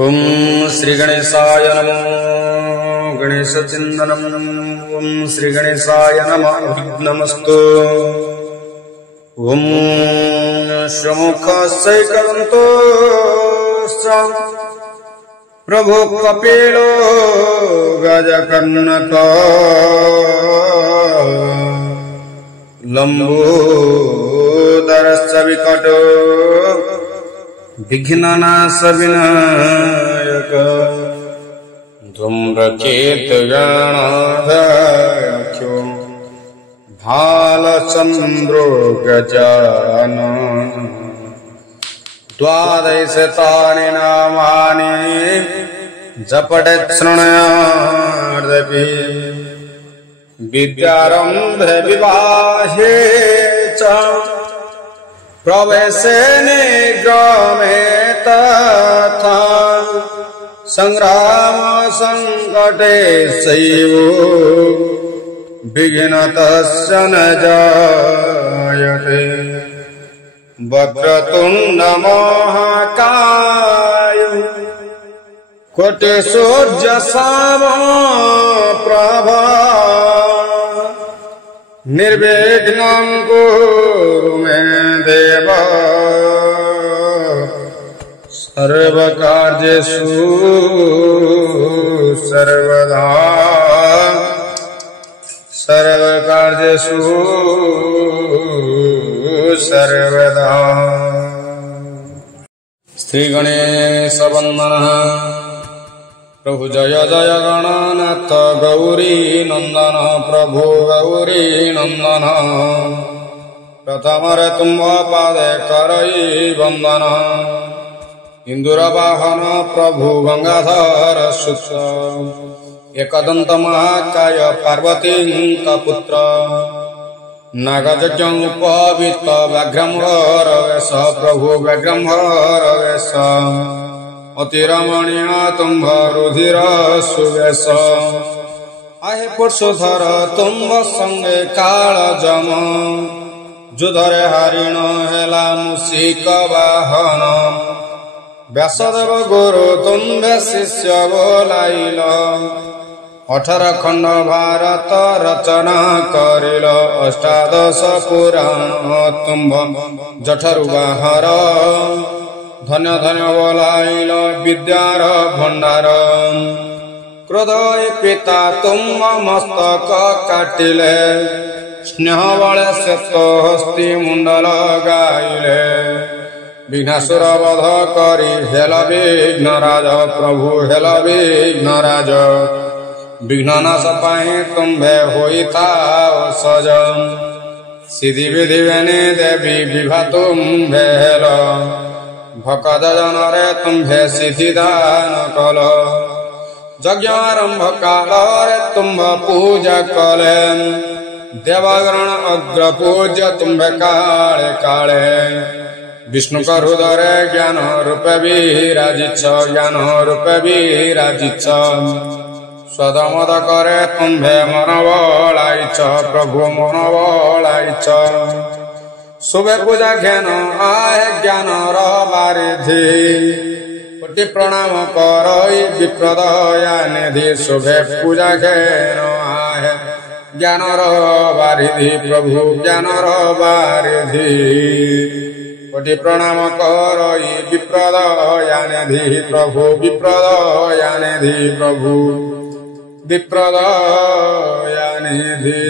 ओम श्री गणेशाय नमो गणेशचिंतनम् ओम श्री गणेशाय नमः विघ्नमस्तु ओम श्रमुखस्यैकदन्तो प्रभु कपिलो गजकर्णको लंबोदरस्य विकटो विघ्ननाश विनायक धूम्रकेतुगणाध्यक्षो भालचन्द्रो गजानन द्वादशतानि नामानि जपटे शृणुयादपि विद्यारम्भे विवाहे च प्रवेशे निग्रमे तथा संग्राम संकटे सैव विघ्नतस्य न जायते वक्रतुण्ड महाकाय कोटिसूर्यसमप्रभा निर्विघ्नं कुरु मे देव सर्वकार्येषु सर्वदा सर्वकार्येषु सर्वदा। श्री गणेश वंदनः प्रभु जय जय गणनाथ गौरी नंदन प्रभु गौरी नंदन प्रथम रे तुम पादे करई वंदन इंदुर वाहन प्रभु गंगाधर सुत एकदंत महाकाय पार्वती पुत्र नागयज्ञ उपवीत व्याघ्रमर वेश प्रभु व्याघ्रमर वेश अतिरमणीय तुम्भ रुधिर सुवेश आहे पुरुषधर तुम्भ संगे काल जम जुधरे हरिण हेला मूषिक वाहन व्यासदेव गुरु तुम्भे शिष्य बोलाइल 18 खंड भारत रचना करिल अष्टादश पुराण तुम्भ जठरु बाहर धन्य धन्य बोलाइल विद्यार भंडार क्रोधय पिता तुम मस्तक काटिले स्नेह बले श्वेत हस्ती मुंडल गाइले विघ्नासुर वध करी हेल विघ्नराज प्रभु हेल विघ्नराज विघ्ननाश पाई तुम्भे होइता सज सिद्धि विधि बेनी देवी विभा तुम्भे हेल भकत जनरे तुम्भे सिद्धि दान कल यज्ञ आरंभ काल तुम्भ पूजा कले देवगण अग्र पूज्य तुम्भे काले काले विष्णु हृदय ज्ञान रूप विराजिछ ज्ञान रूप विराजिछ स्वदमद करे तुम्भे मन बलाइछ प्रभु मन बलाइछ शुभे पूजा ज्ञान आहे ज्ञान बारिधि कोटि प्रणाम करई विप्रदया निधि शुभे पूजा ज्ञान आहे ज्ञान बारिधि प्रभु ज्ञान बारिधि कोटि प्रणाम करई विप्रदया निधि प्रभु विप्रदया निधि प्रभु विप्रदया निधि।